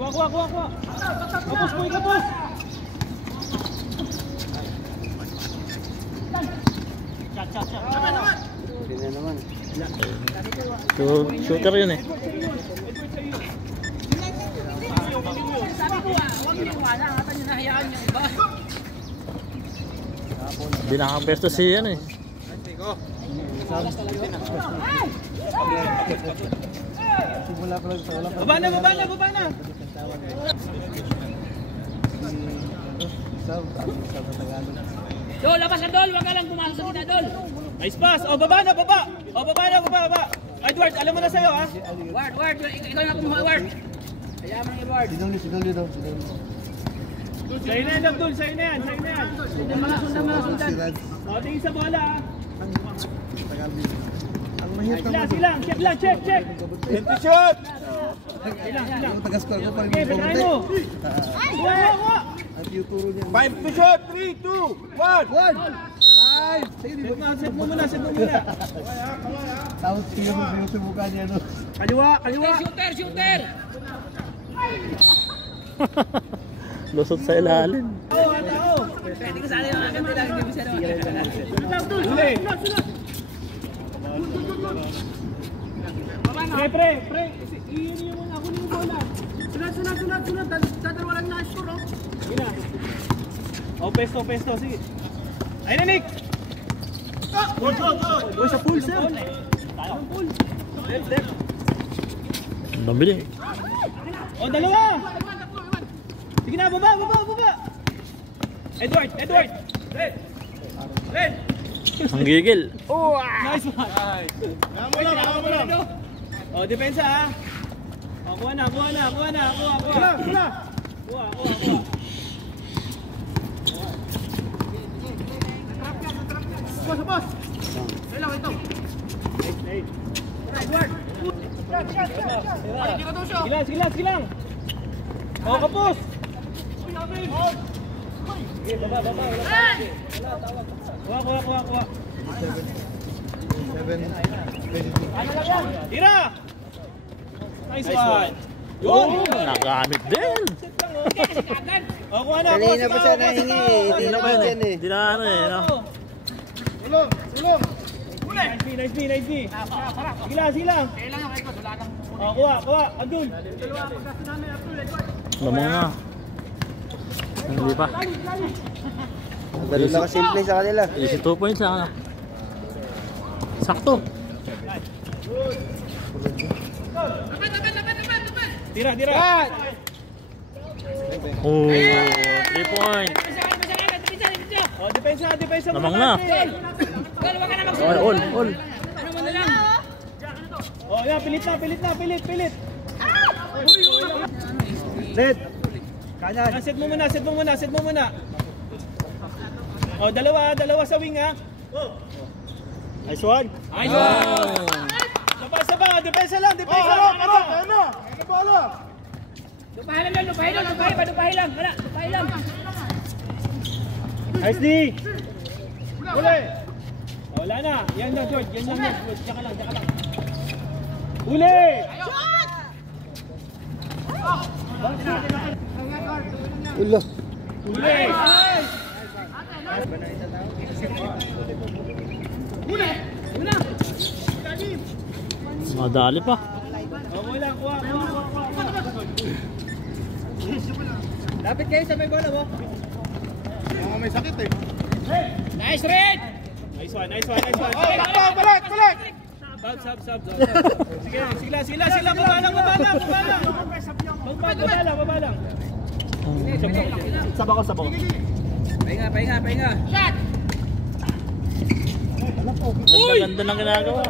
Kuha. Kapos po, kapos. Chat. Hindi na naman. Shooter yun eh. Hindi nakapesto si yan eh. Baba na. Dol, labas ka Dol, wag ka lang pumasok sa kita Dol. Nice pass. Baba na. Edward, alam mo na sa'yo ha. Ward, ikaw na kumuha Ward. Hayaan mo ng Edward. Sigaw dito. Sa'yo na yan, Abdul. Sa'yo na yan. Sundan. O, tingin sa bola ha. Ang mahirap naman. Check. Empty shot! Silang. Taga-score ko pa rin. Okay, pagkain mo. Kuha. At yung turo niya. 5 to shot! 3, 2, 1! Set mo muna. Tapos sinusubukan niya, no? Kaliwa. Shooter. Lusot sa ilalim. Pwede ko sana yung agad lang, hindi mo siya naman. Huli. Pre. Iyon mo na ako ng bola. Sunod. Dadalawa lang na score, oh. Gina. Pesto. Sige. Ayun na, Nick. Go. Sa pool, sir. Left. Nabili. Dalawa. Sige na, baba. Edward. Red. Ang gigil. Nice one. Kamo lang. Depensa ha. Kuha na. Kuha. Boss. Hello, ito. Hey. Edward. Silang. Kapos. Baba. Kuha. 7. Tira. Nice one. Yun. Nagamit din. Kuha na. Kanina pa siya nahingi. Hindi naman yan eh. Hindi na ano eh. No? Tulong. Nice B. Silang. Kuha. Abdul. Lamang na. Hindi pa. Dali lang simple sa kanila. Easy 2 points na. Sakto. Tira. Oh, 3 point. Depensa. Lamang na. All. Ano mo na lang? Yan, pilit. Red. Kanan. Set mo muna. Dalawa sa wing ha. Nice one. Saba, depensa lang. Lupahin lang. Nice D. Huli. Wala na. Yan na, George. Tsaka lang. Huli. Ulo. Huli. Madali pa. Okay lang, kuha. Lapit kayo sa may bola mo. May sakit eh. Nice Red! Nice one. Balik! Sub. Sila. Baba lang. Saba ko. Pahinga. Shot! Ganda ng ginagawa.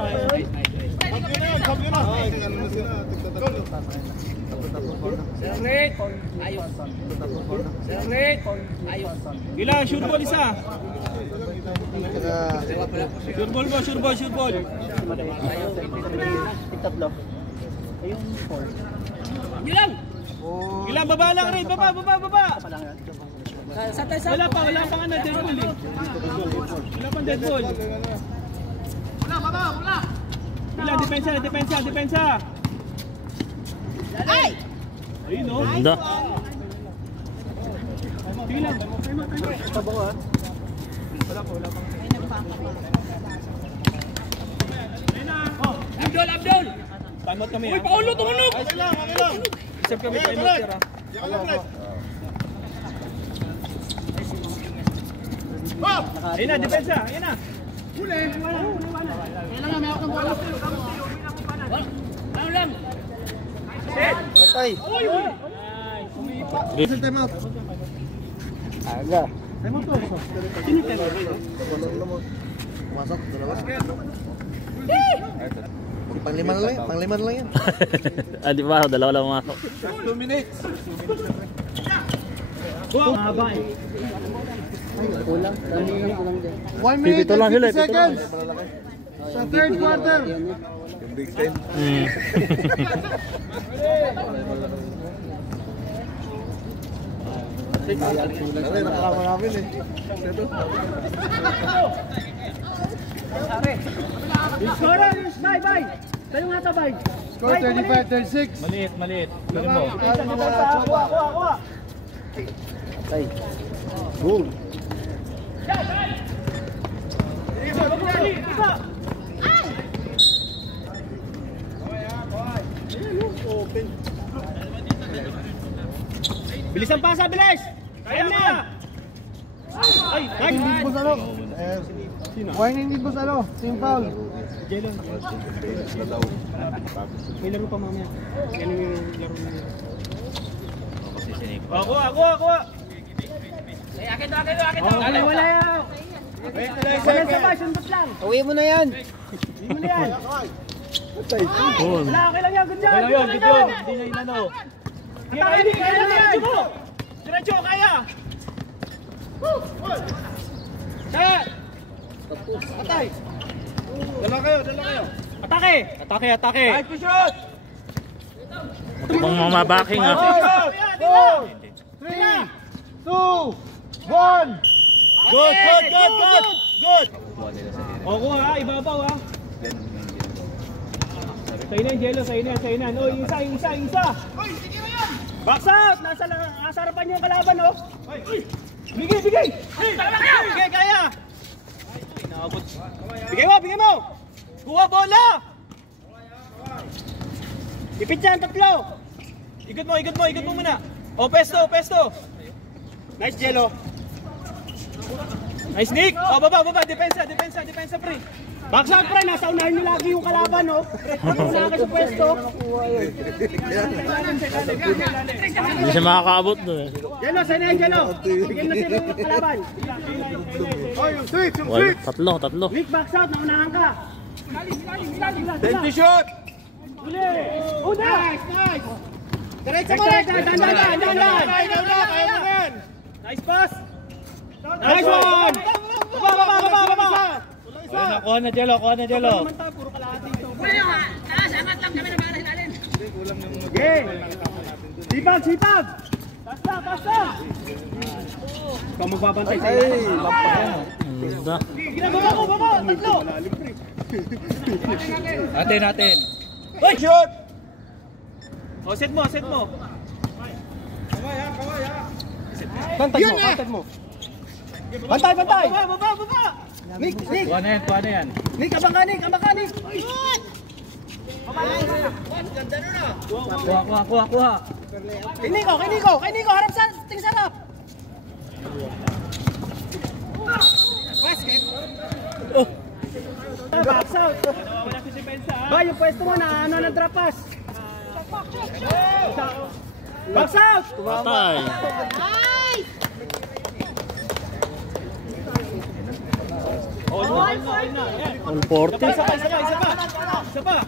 Red! Ayos. Gila, shoot ball isa. Shoot ball. Tatlo. Yun lang! Gila, baba lang rin. Baba. Santay. Wala pa dead ball eh. Wala pang dead ball. Wala, depensa. Ay! Ayun o. Ganda. Sige lang. Tabo ko ha. Wala pa. Abdul! Time out kami ha. Uy, Paulo, tumunog! Okay lang. Isip kami time out sir ha. Ayun na, depensa. Ayun na. Huli. Wala. Kailan nga, may ako ng bola. Ano lang? Set. Patay. Uy! Isang time out. Aga. Time out to. Sino time out? Pumasok, dalawa. Panglima na lang yan. Ah, di ba? Dalawa lang mga. 2 minutes. Mahaba eh. 1 minute Pipito lang and sila, 50 pipito lang. seconds. Sa third quarter. Big time. Nakakama namin eh. Score! Bye! Tayo nga sabay. Score 35-36. Maliit. Ganun mo. Kuha! Goal. Bilis ang pasa, bilis! Kaya na! Ay, Hindi po sa ano. Warning need po sa ano. Team foul. May laro pa mamaya. Yan yung laro niya. Kuha! Akin to. Wala yan! Wala sabay, sundot lang! Uwi mo na yan. Hindi mo na yan! Goal. Wala, kailan yan! Good yun! Hindi na inano. Kaya yan! Diretso, kaya! Set! Atay! Dala kayo. Atake! Atake. Nice to shoot. Mukhang mamabaking ha. 4, 3, 2, 1. Good. O, kuha ha, ibabaw ha. Sa'yo na yung Jello, sa'yo na. O, yung isa. Box out! Nasa harapan niyo yung kalaban, oh. Bigay! Bigay, kaya! Bigay mo! Kuha bola! Ipit yan, tatlo! Ikot mo muna. O, pesto! Nice, Jello. Nice, Nick! O, baba, depensa, pre. Box out, pre, nasa unahin niyo lagi yung kalaban, oh. Una ka sa pwesto. Hindi siya makakaabot doon. Jello, sa'yo na yan, Jello. Bigyan na sila yung kalaban. Tatlo. Nick, box out, naunahan ka. Empty shot. Uli! Nice! Diretso mo! Dandan! Nice pass! Nice one! Baba! Kuha na Jello. Puro kalahati ito. Taas, angat lang kami na para hinalin. Okay! Sipag! Taas na! Ikaw magbabantay sa'yo. Ganda. Ginagawa ko, baba! Tatlo! Natin. Hoy! Shoot. O, set mo! Bantay mo. Bantay. Baba! Nick! Kuha na yan. Nick, abang ka, Nick! Kuha. Kay Nico! Harap sa ting sarap! Basket! Box out! Wala si depensa ha? Ba, yung pwesto mo na ng drop pass! Box out! Patay. All 40. Isa pa!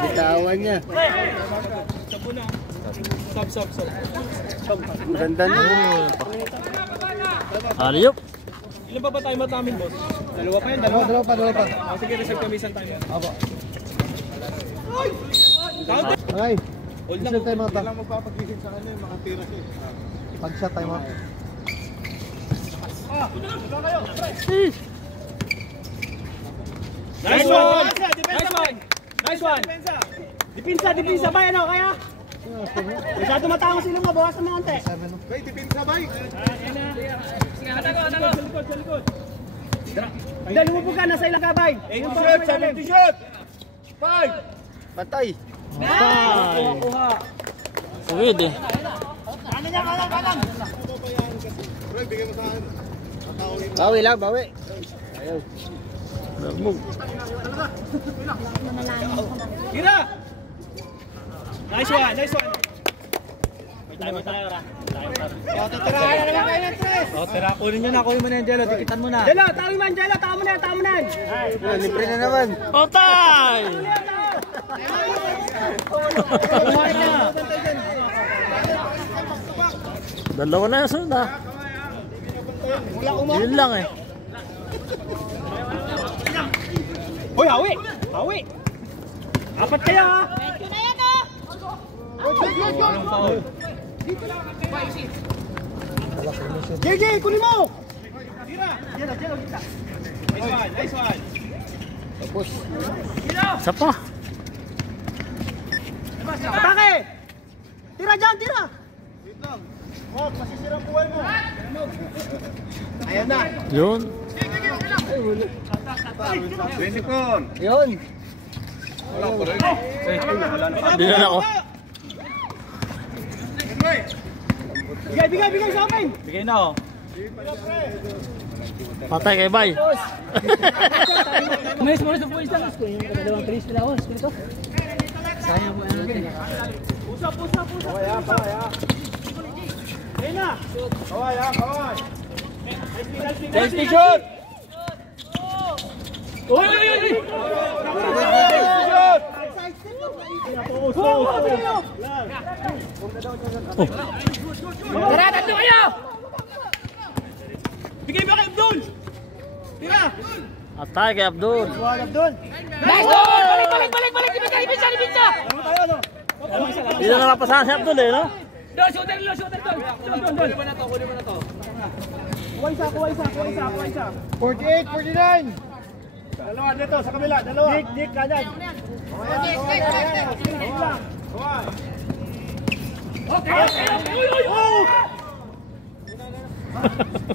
Bitawan niya. Stop. Ganda na. Aliyop. Ilan pa ba time out namin, boss? Dalawa pa yan, Dalawa pa. Sige, reserve kami isang time out. Apo. Count! Okay. Hold Isang time out. Lang magpapagising sa kanya, makatira siya. Pag-shot time out. Nice one! Dipinsa ba ano kaya? Masyado matangos sila mo, bawasan mo konti. Bay, dipinsa bay. Sa likod. Dali mo po ka, nasa ilang ka, bay. 70 shot. Bay. Patay. Kuha. Suwid eh. Kanan. Bro, bigyan mo sa akin. Bawi lang, bawi. Tira! Nice one. May tayo, Ra. Titirahan na lang kayo ng tres. O, tira, kunin mo na yung Jello, dikitan mo na. Jelo, tama mo na. Libre na naman. Otay! Dalawa na yung sunod ah. Yun lang eh. Hoy, hawi. Apat kayo, ha? Anong foul? JJ, kunin mo! Tira! Jelo, kita. Nice one. Isa pa. Atake! Tira dyan, tira! Mark, masisira ang buhay mo. Ayan na. Yun. Besikon. Yun. Hindi na ako. Bigay sa akin! Bigay na oh. Patay kay Bay. Mas mo sa puwis lang. Yung dalawang tris nila ako. Sayang mo ano natin. Usap. Ayun na! Kaway! Safety shot! Uy! Tara, tatlo kayo! Bigay mo kay Abdul! Tira! Atay kay Abdul. Nice goal! Balik! Dipinsa! Hindi na napasahan si Abdul eh, no? Shooter doon! Kunin mo na to. Kuha isa. 48, 49. Dalawa dito, sa kabila. Dalawa. Dik, kanan. Okay.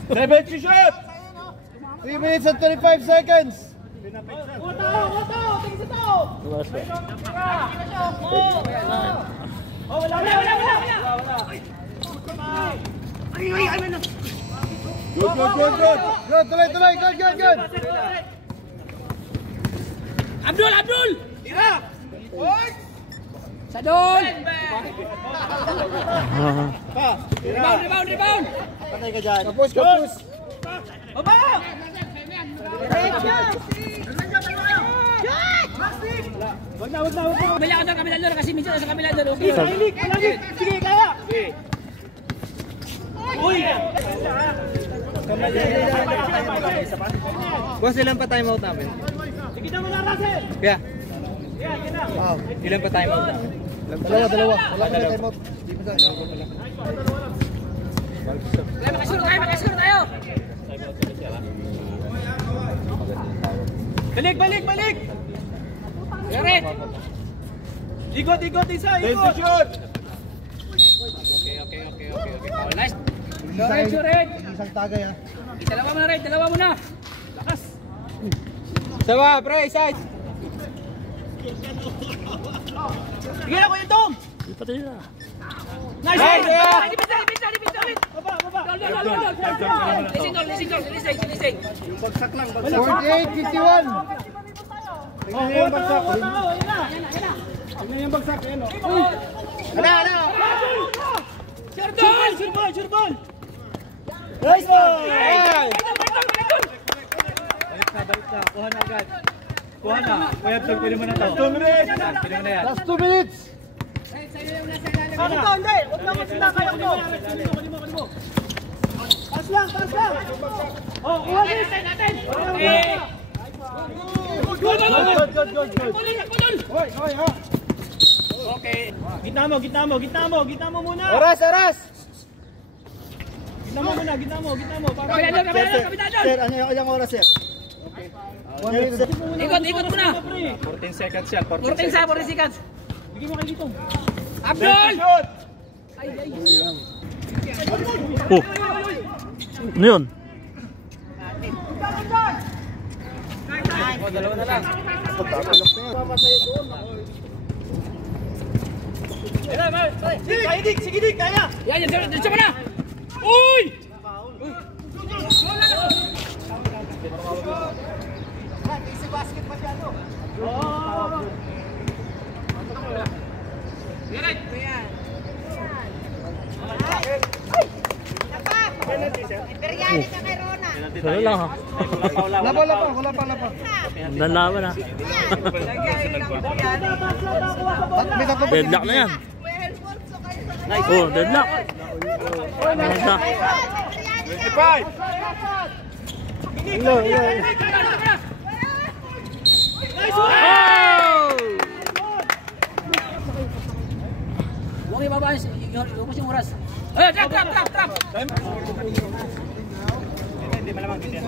70 shot. 3 minutes and 25 seconds. Wala. Good. Tuloy. Good. Abdul! Tira! Sadol! Rebound! Patay ka dyan. Kapus. Baba! Wag na. Bala ka doon, kabila doon, kasi minsan sa kabila doon. Okay. Palagi. Sige, kaya. Uy! Boss, ilan pa timeout namin? Sige na muna, Russell. Kaya? Wow. Ilan pa timeout namin? Dalawa. Wala ka na time out. Di pa sa Makasuro tayo! Balik! Jared! Ikot, isa. shoot. Okay. Nice! Red! Isang tagay ha. Dalawa mo na! Lakas. Sawa, pre, side! Sige na, Kuya Tom. Hindi pa tayo na. Nice! Dipinsa! Baba. Lising! Yung bagsak lang. 48, 51. Tingnan niyo yung bagsak. Tingnan yung bagsak. Ano? Sure ball. Nice ball. Balik na. Kuha na agad. Kuya Abdul, pili mo na to. 2 minutes. Pili mo na yan. Last 2 minutes. Hindi. Huwag lang masunda kayo to. Kunin mo. Pass lang. Oh, kuha din. Okay! Good. Okay! Gitna mo muna. Oras! Gitna mo. Kabila doon! Sir, ano yung oras sir? 1 minute. Ikot mo na! 14 seconds yan. 40 seconds! Bigyan mo kay dito. Abdul! Oh. Ano yun? Dalawa na lang. Sige, Dik, kaya. Yan, diyan mo na! Uy! Wala lang ha. Wala pa. Ang laban ha. May tatlo pa. Deadlock na yan. Oh, deadlock. Deadlock. 25. Huwag ibaba yung oras. Eh, trap! Hindi malamang din yan.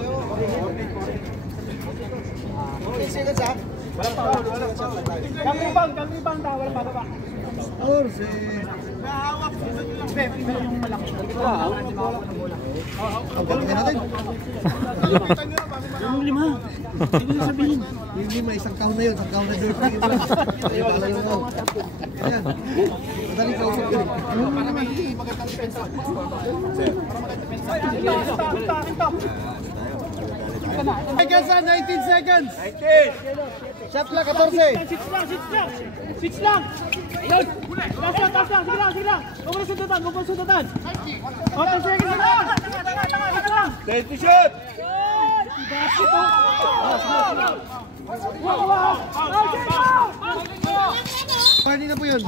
Kalibang, wala pa. Yung lima, isang kahon na yun. Isang kahon na dirty. Ayan. Madaling kausap yun. Para may magandang defensa. Seconds na, 19 seconds. 19. Shot lang, 14. Switch lang. Ayun. Taas lang. Sige lang. Huwag mo na sundatan. 14 seconds na lang. 20 shot. Party na po yun.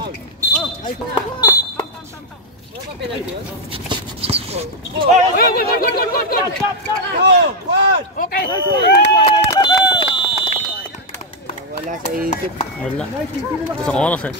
Okay! Wala sa isip. Wala. Gusto ko oras eh.